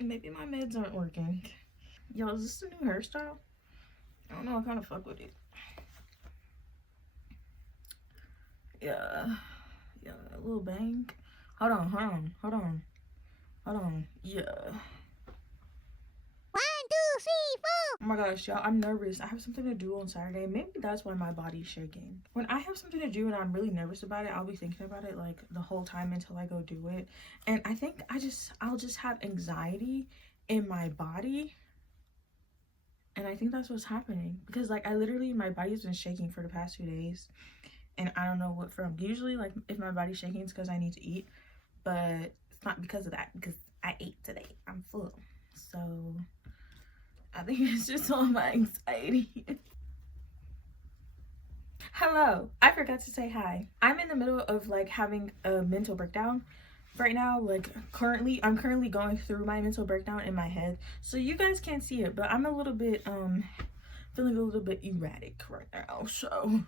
Maybe my meds aren't working. Yo, is this a new hairstyle? I don't know, I kind of fuck with it. Yeah, a little bang. Hold on. Yeah. 1, 2, 3, 4. Oh my gosh, y'all, I'm nervous. I have something to do on Saturday. Maybe that's why my body's shaking. When I have something to do and I'm really nervous about it, I'll be thinking about it like the whole time until I go do it. And I think I'll just have anxiety in my body. And I think that's what's happening. Because like my body's been shaking for the past 2 days. And I don't know what from. Usually like if my body's shaking, it's because I need to eat. But it's not because of that, because I ate today. I'm full. So I think it's just all my anxiety. Hello, I forgot to say hi. I'm in the middle of like having a mental breakdown right now. Like I'm currently going through my mental breakdown in my head. So you guys can't see it, but I'm a little bit feeling a little bit erratic right now. So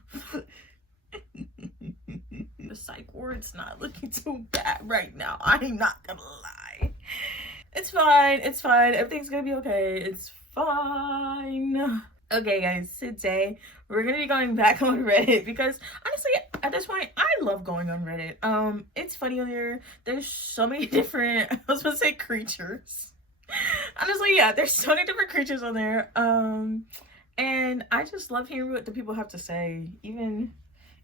the psych ward's not looking too bad right now. I'm not gonna lie. It's fine. Everything's gonna be okay. It's fine. Okay guys, today we're gonna be going back on Reddit because honestly at this point I love going on Reddit. It's funny on there. There's so many different, I was gonna say creatures. Honestly, yeah, there's so many different creatures on there. And I just love hearing what the people have to say, even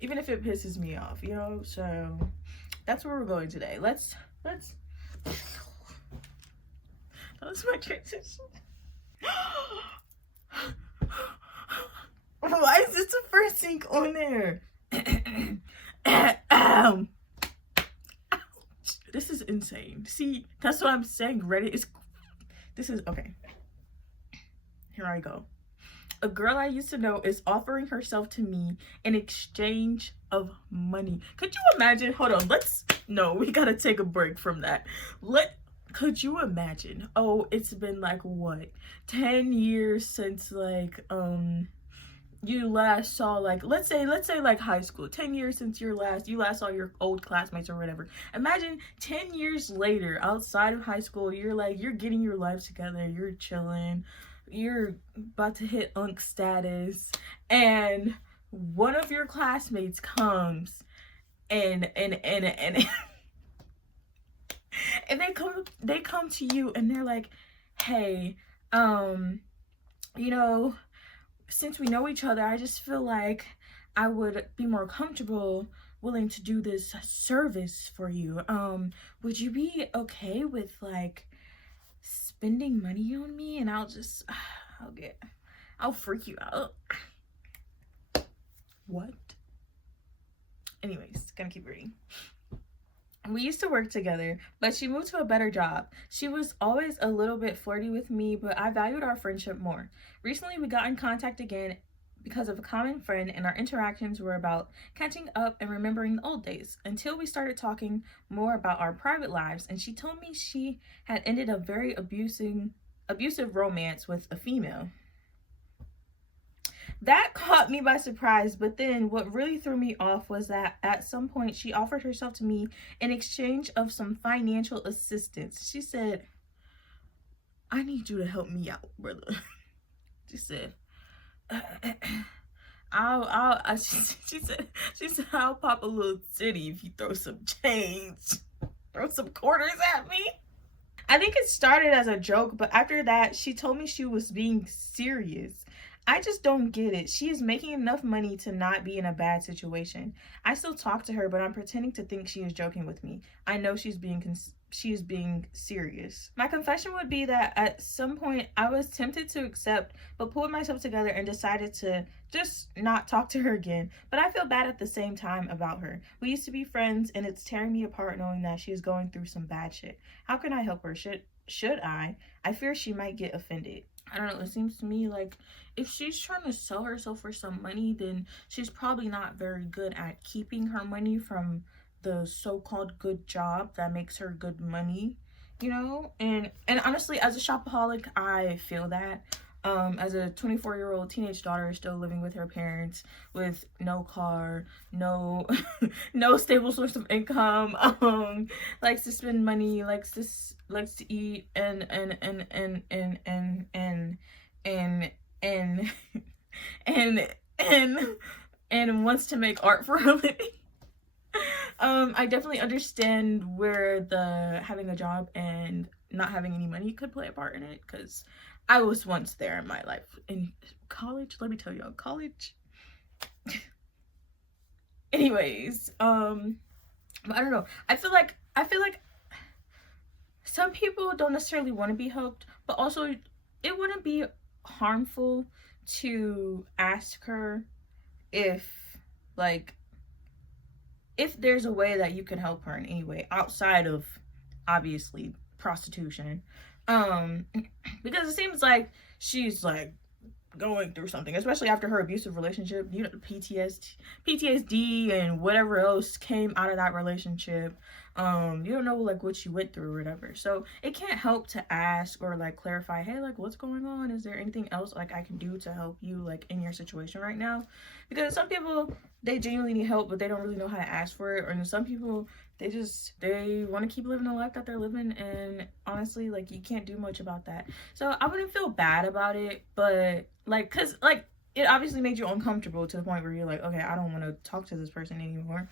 if it pisses me off, you know. So that's where we're going today. Let's that's my transition. Why is this the first thing on there? This is insane. See, that's what I'm saying. Reddit is. This is okay. Here I go. A girl I used to know is offering herself to me in exchange of money. Could you imagine? Hold on. No, we gotta take a break from that. Could you imagine? Oh, it's been like what? 10 years since like you last saw, like, let's say like high school. 10 years since you last saw your old classmates or whatever. Imagine 10 years later, outside of high school, you're getting your life together, you're chilling, you're about to hit unk status, and one of your classmates comes and and they come to you and they're like, hey, you know, since we know each other, I just feel like I would be more comfortable willing to do this service for you. Would you be okay with like spending money on me? And I'll freak you out. What? Anyways, gonna keep reading. We used to work together, but she moved to a better job. She was always a little bit flirty with me, but I valued our friendship more. Recently, we got in contact again because of a common friend, and our interactions were about catching up and remembering the old days, until we started talking more about our private lives, and she told me she had ended a very abusive romance with a female. That caught me by surprise, but then what really threw me off was that at some point she offered herself to me in exchange of some financial assistance. She said, I need you to help me out, brother. She said, she said, I'll pop a little titty if you throw some change, throw some quarters at me. I think it started as a joke, but after that, she told me she was being serious. I just don't get it. She is making enough money to not be in a bad situation. I still talk to her, but I'm pretending to think she is joking with me. I know she's being serious. My confession would be that at some point I was tempted to accept, but pulled myself together and decided to just not talk to her again. But I feel bad at the same time about her. We used to be friends, and it's tearing me apart knowing that she is going through some bad shit. How can I help her? Should I? I fear she might get offended. I don't know, it seems to me like if she's trying to sell herself for some money, then she's probably not very good at keeping her money from the so-called good job that makes her good money, you know. And honestly, as a shopaholic, I feel that as a 24-year-old teenage daughter still living with her parents with no car, no no stable source of income, likes to spend money, likes to eat and and and wants to make art for a living. I definitely understand where the having a job and not having any money could play a part in it, because I was once there in my life. In college, let me tell y'all, college. Anyways, but I don't know. I feel like some people don't necessarily want to be helped, but also it wouldn't be harmful to ask her if there's a way that you can help her in any way outside of obviously prostitution, because it seems like she's like going through something, especially after her abusive relationship, you know, PTSD and whatever else came out of that relationship. You don't know like what she went through or whatever, so it can't help to ask or like clarify, hey, like what's going on, is there anything else like I can do to help you like in your situation right now? Because some people, they genuinely need help but they don't really know how to ask for it, or some people, they want to keep living the life that they're living, and honestly like you can't do much about that. So I wouldn't feel bad about it, but like, because like it obviously made you uncomfortable to the point where you're like, okay, I don't want to talk to this person anymore,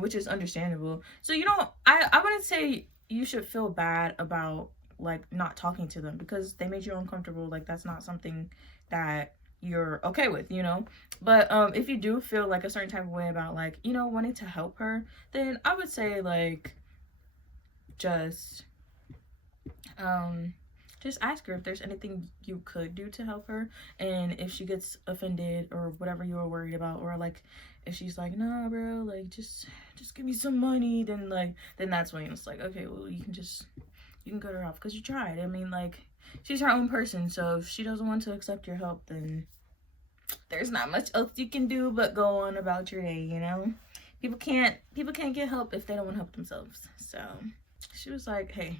which is understandable. So, you know, I wouldn't say you should feel bad about like not talking to them because they made you uncomfortable. Like that's not something that you're okay with, you know. But if you do feel like a certain type of way about like, you know, wanting to help her, then I would say like just ask her if there's anything you could do to help her, and if she gets offended or whatever you were worried about, or like if she's like, nah bro, like just give me some money, then that's when it's like, okay, well you can cut her off because you tried. I mean, like, she's her own person, so if she doesn't want to accept your help, then there's not much else you can do but go on about your day, you know. People can't get help if they don't want to help themselves. So she was like, hey,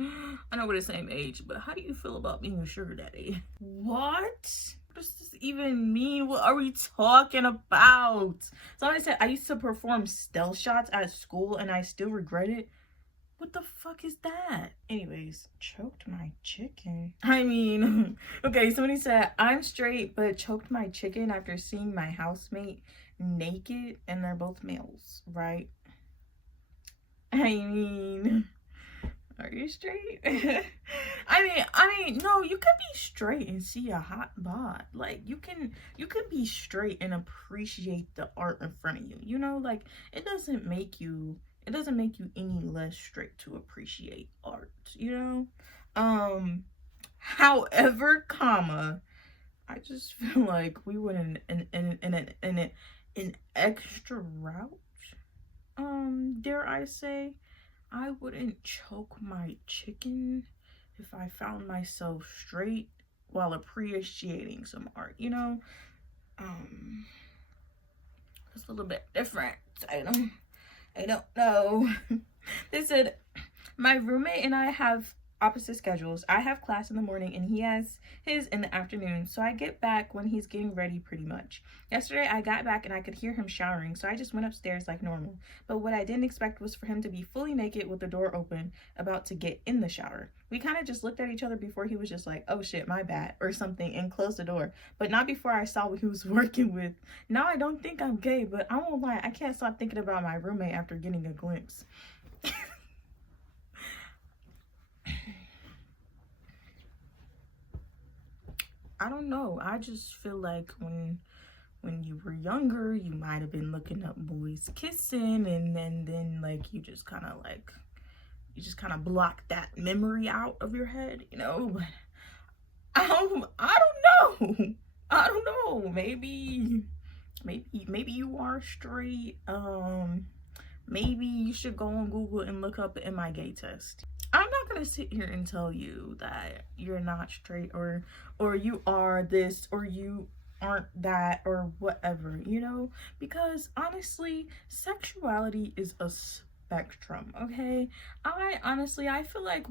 I know we're the same age, but how do you feel about being a sugar daddy? What does this even mean? What are we talking about? So I said I used to perform stealth shots at school and I still regret it. What the fuck is that? Anyways, choked my chicken. I mean, okay, somebody said I'm straight but choked my chicken after seeing my housemate naked, and they're both males, right? I mean, are you straight? I mean, no, you can be straight and see a hot bod. Like, you can be straight and appreciate the art in front of you. You know, like, it doesn't make you any less straight to appreciate art, you know? However, I just feel like we went in an extra route. Dare I say, I wouldn't choke my chicken if I found myself straight while appreciating some art, you know? It's a little bit different. I don't know. They said, my roommate and I have opposite schedules. I have class in the morning and he has his in the afternoon, so I get back when he's getting ready pretty much. Yesterday I got back and I could hear him showering, so I just went upstairs like normal. But what I didn't expect was for him to be fully naked with the door open, about to get in the shower. We kind of just looked at each other before he was just like, oh shit, my bad, or something, and closed the door. But not before I saw what he was working with. Now I don't think I'm gay, but I won't lie, I can't stop thinking about my roommate after getting a glimpse. I don't know. I just feel like when you were younger, you might have been looking up boys kissing, and then like you just kind of block that memory out of your head, you know. But I don't know. Maybe you are straight. Maybe you should go on Google and look up the Am I Gay test. I'm not gonna sit here and tell you that you're not straight, or you are this, or you aren't that, or whatever, you know, because honestly, sexuality is a spectrum, okay? I feel like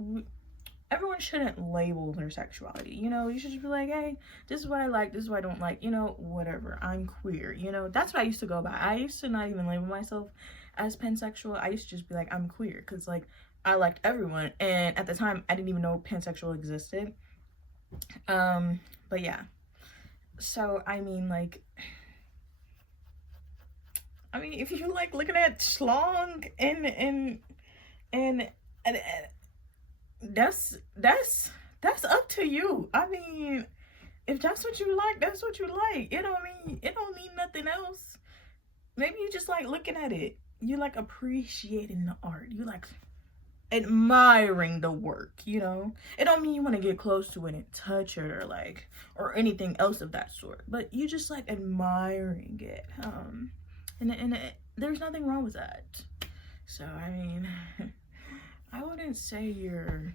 everyone shouldn't label their sexuality. You know, you should just be like, hey, this is what I like, this is what I don't like, you know, whatever. I'm queer, you know. That's what I used to go by. I used to not even label myself as pansexual. I used to just be like, I'm queer, because like I liked everyone, and at the time I didn't even know pansexual existed. But yeah, so I mean, like, if you like looking at schlong and that's up to you. I mean, if that's what you like, that's what you like. You know what I mean? It don't mean nothing else. Maybe you just like looking at it. You like appreciating the art. You like admiring the work, you know? It don't mean you want to get close to it and touch it or anything else of that sort. But you just like admiring it. And there's nothing wrong with that. So I mean, I wouldn't say you're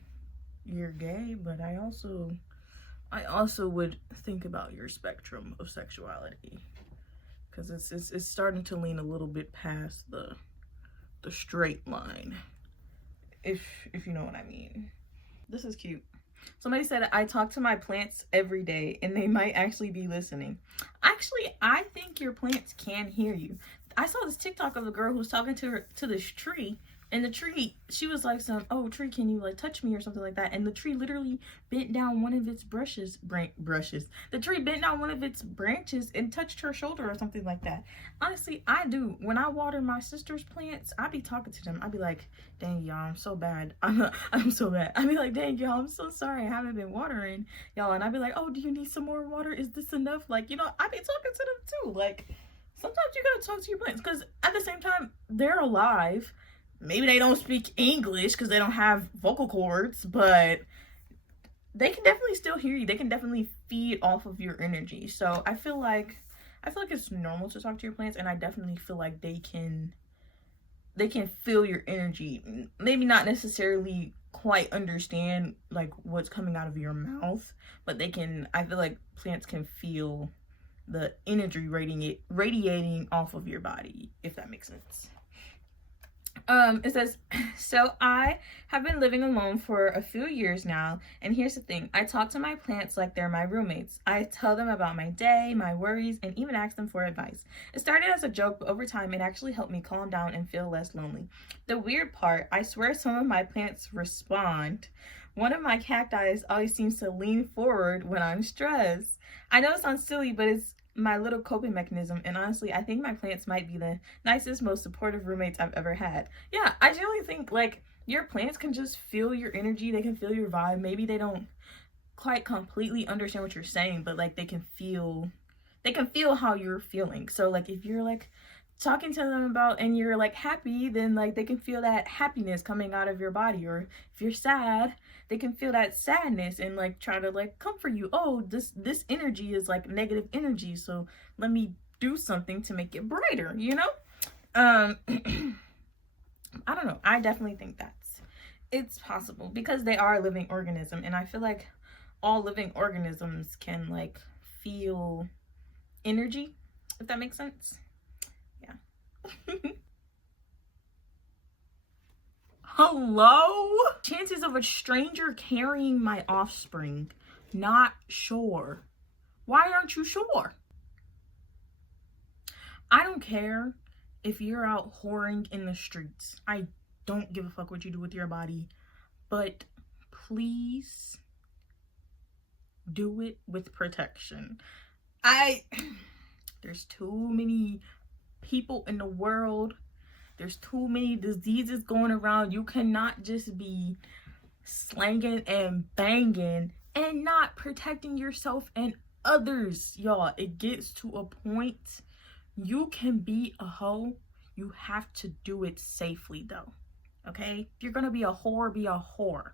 gay, but I also would think about your spectrum of sexuality, because it's starting to lean a little bit past the straight line, if you know what I mean. This is cute. Somebody said, I talk to my plants every day and they might actually be listening. Actually, I think your plants can hear you. I saw this TikTok of a girl who was talking to this tree, and the tree, she was like, oh, tree, can you like touch me or something like that? And the tree literally bent down one of its brushes. The tree bent down one of its branches and touched her shoulder or something like that. Honestly, I do. When I water my sister's plants, I be talking to them. I be like, dang, y'all, I'm so bad. I'm so bad. I be like, dang, y'all, I'm so sorry. I haven't been watering y'all. And I be like, oh, do you need some more water? Is this enough? Like, you know, I be talking to them too. Like, sometimes you gotta talk to your plants, because at the same time, they're alive. Maybe they don't speak English because they don't have vocal cords, but they can definitely still hear you. They can definitely feed off of your energy. So I feel like it's normal to talk to your plants, and I definitely feel like they can feel your energy. Maybe not necessarily quite understand like what's coming out of your mouth, but I feel like plants can feel the energy radiating off of your body, if that makes sense. It says, so I have been living alone for a few years now, and here's the thing. I talk to my plants like they're my roommates. I tell them about my day, my worries, and even ask them for advice. It started as a joke, but over time, it actually helped me calm down and feel less lonely. The weird part, I swear some of my plants respond. One of my cacti always seems to lean forward when I'm stressed. I know it sounds silly, but it's my little coping mechanism, and honestly, I think my plants might be the nicest, most supportive roommates I've ever had. Yeah, I generally think like your plants can just feel your energy. They can feel your vibe. Maybe they don't quite completely understand what you're saying, but like they can feel how you're feeling. So like if you're like talking to them about and you're like happy, then like they can feel that happiness coming out of your body. Or if you're sad, they can feel that sadness and like try to like comfort you. Oh, this energy is like negative energy, so let me do something to make it brighter, you know? I don't know. I definitely think it's possible, because they are a living organism, and I feel like all living organisms can like feel energy, if that makes sense. Yeah. Hello? Chances of a stranger carrying my offspring. Not sure. Why aren't you sure? I don't care if you're out whoring in the streets. I don't give a fuck what you do with your body. But please do it with protection. There's too many people in the world. There's too many diseases going around. You cannot just be slanging and banging and not protecting yourself and others, y'all. It gets to a point, you can be a hoe. You have to do it safely, though. Okay? If you're gonna be a whore, be a whore.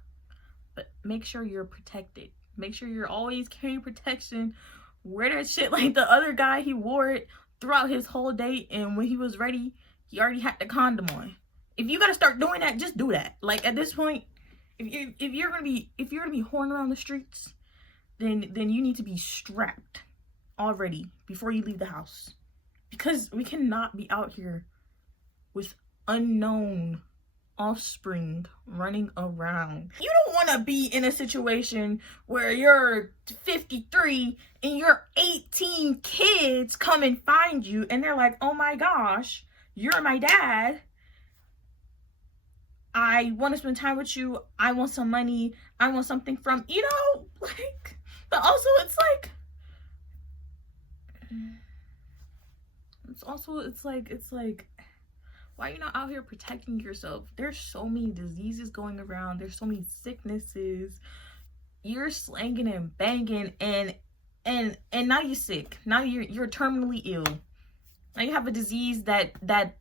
But make sure you're protected. Make sure you're always carrying protection. Wear that shit like the other guy. He wore it throughout his whole date, and when he was ready, he already had the condom on. If you gotta start doing that, just do that. Like at this point, if you're gonna be whoring around the streets, then you need to be strapped already before you leave the house, because we cannot be out here with unknown offspring running around. You don't want to be in a situation where you're 53 and your 18 kids come and find you and they're like, oh my gosh, you're my dad. I want to spend time with you. I want some money. I want something from, you know, like, but also it's like, it's like, why are you not out here protecting yourself? There's so many diseases going around. There's so many sicknesses. You're slanging and banging and now you're sick. Now you're terminally ill. Now you have a disease that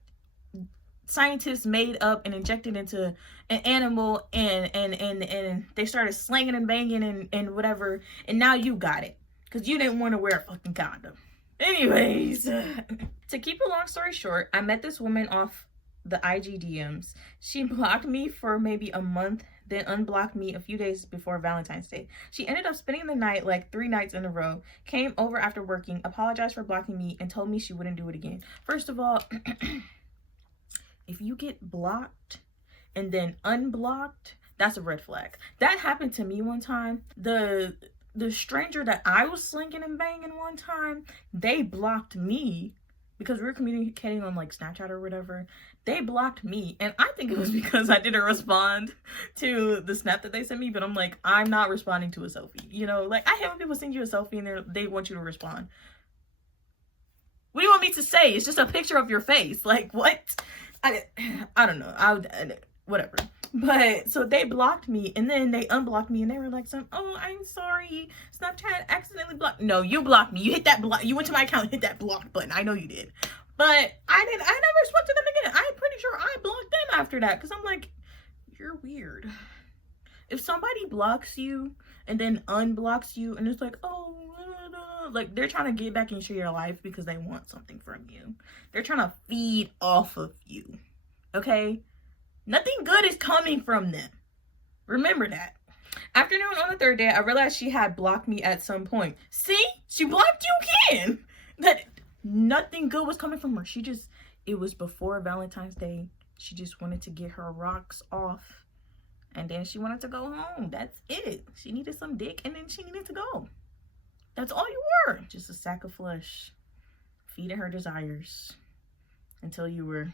scientists made up and injected into an animal and they started slanging and banging and whatever, and now you got it because you didn't want to wear a fucking condom. Anyways, to keep a long story short, I met this woman off the IG DMs. She blocked me for maybe a month, then unblocked me a few days before Valentine's Day. She ended up spending the night like 3 nights in a row, came over after working, apologized for blocking me, and told me she wouldn't do it again. First of all, if you get blocked and then unblocked, that's a red flag. That happened to me one time. The stranger that I was slinging and banging one time, they blocked me because we were communicating on like Snapchat or whatever. They blocked me, and I think it was because I didn't respond to the snap that they sent me, but I'm like, I'm not responding to a selfie. You know, like I hate when people send you a selfie and they want you to respond. What do you want me to say? It's just a picture of your face. Like, what? I don't know. Whatever. But so they blocked me and then they unblocked me and they were like, oh, I'm sorry, Snapchat accidentally blocked. No, you blocked me. You hit that block. You went to my account and hit that block button. I know you did. But I never spoke to them again. I'm pretty sure I blocked them after that because I'm like, you're weird. If somebody blocks you and then unblocks you and it's like, oh, like they're trying to get back into your life because they want something from you. They're trying to feed off of you. Okay? Nothing good is coming from them. Remember that. Afternoon on the 3rd day, I realized she had blocked me at some point. See? She blocked you again. That nothing good was coming from her. It was before Valentine's Day. She just wanted to get her rocks off. And then she wanted to go home. That's it. She needed some dick and then she needed to go. That's all you were. Just a sack of flesh. Feeding her desires. Until you were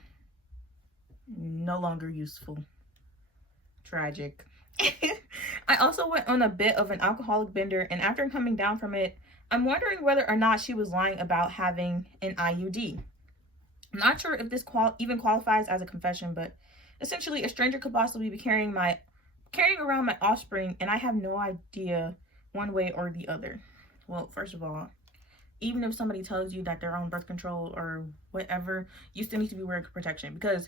no longer useful. Tragic. I also went on a bit of an alcoholic bender, and after coming down from it, I'm wondering whether or not she was lying about having an IUD. I'm not sure if this even qualifies as a confession, but essentially a stranger could possibly be carrying around my offspring, and I have no idea one way or the other. Well, first of all, even if somebody tells you that they're on birth control or whatever, you still need to be wearing protection because,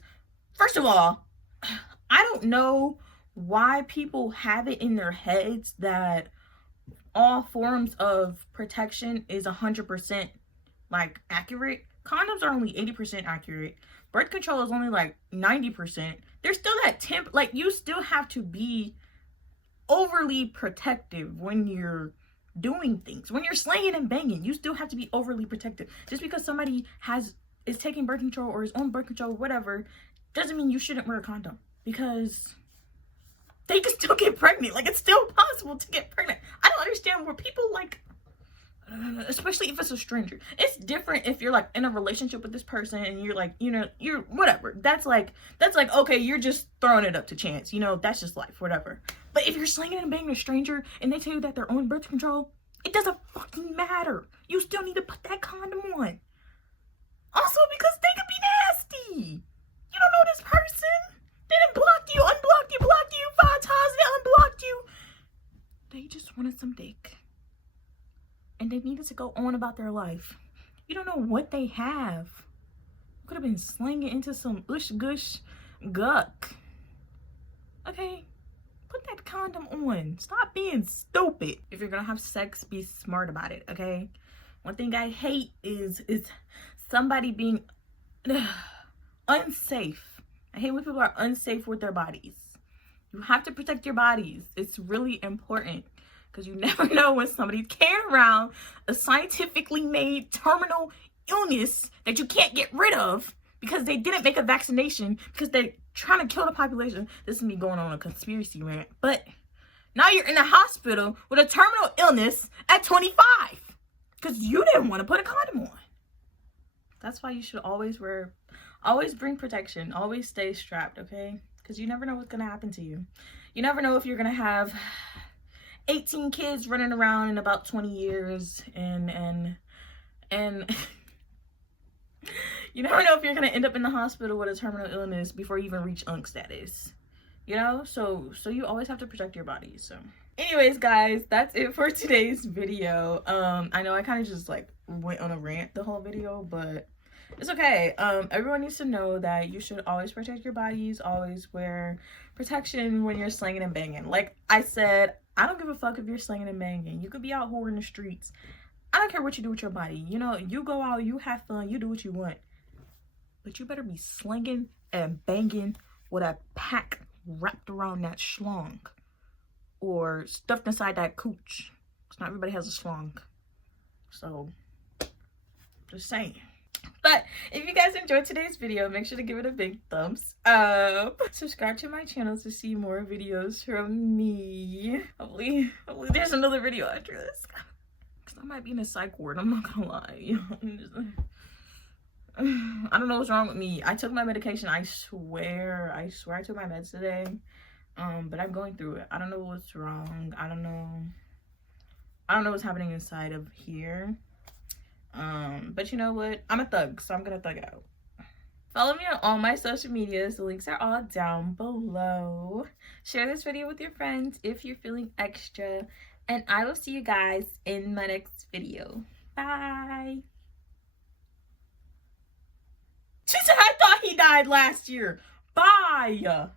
first of all, I don't know why people have it in their heads that all forms of protection is 100% like accurate. Condoms are only 80% accurate. Birth control is only like 90%. There's still that like you still have to be overly protective when you're doing things. When you're slanging and banging, you still have to be overly protective. Just because somebody is taking birth control or is on birth control or whatever doesn't mean you shouldn't wear a condom, because they can still get pregnant. Like, it's still possible to get pregnant. I don't understand where people like, especially if it's a stranger. It's different if you're like in a relationship with this person and you're like, you know, you're whatever. That's like, okay, you're just throwing it up to chance. You know, that's just life, whatever. But if you're slinging and banging a stranger and they tell you that they're on birth control, it doesn't fucking matter. You still need to put that condom on. Also, because they could be nasty. You don't know this person. They done blocked you, unblocked you, blocked you 5 times, and unblocked you. They just wanted some dick. And they needed to go on about their life. You don't know what they have. You could have been slinging into some ush gush guck. Okay? Put that condom on. Stop being stupid. If you're gonna have sex, be smart about it, okay? One thing I hate is somebody being unsafe. I hate when people are unsafe with their bodies. You have to protect your bodies. It's really important, because you never know when somebody's carrying around a scientifically made terminal illness that you can't get rid of because they didn't make a vaccination, because they trying to kill the population. This is me going on a conspiracy rant. But now you're in the hospital with a terminal illness at 25 because you didn't want to put a condom on. That's why you should always bring protection. Always stay strapped, okay? Because you never know what's going to happen to you. You never know if you're going to have 18 kids running around in about 20 years and you never know if you're going to end up in the hospital with a terminal illness before you even reach UNC status. You know, so you always have to protect your body. So anyways, guys, that's it for today's video. I know I kind of just like went on a rant the whole video, but it's okay. Everyone needs to know that you should always protect your bodies, always wear protection when you're slanging and banging. Like I said, I don't give a fuck if you're slanging and banging. You could be out whoring the streets. I don't care what you do with your body. You know, you go out, you have fun, you do what you want. But you better be slanging and banging with a pack wrapped around that schlong or stuffed inside that cooch. Because not everybody has a schlong. So, just saying. But if you guys enjoyed today's video, make sure to give it a big thumbs up. Subscribe to my channel to see more videos from me. Hopefully there's another video after this. Because I might be in a psych ward, I'm not gonna lie. I don't know what's wrong with me. I took my medication. I swear I took my meds today. But I'm going through it. I don't know what's wrong. I don't know what's happening inside of here. But you know what? I'm a thug, so I'm gonna thug out. Follow me on all my social medias. The links are all down below. Share this video with your friends if you're feeling extra. And I will see you guys in my next video. Bye. She said, I thought he died last year. Bye.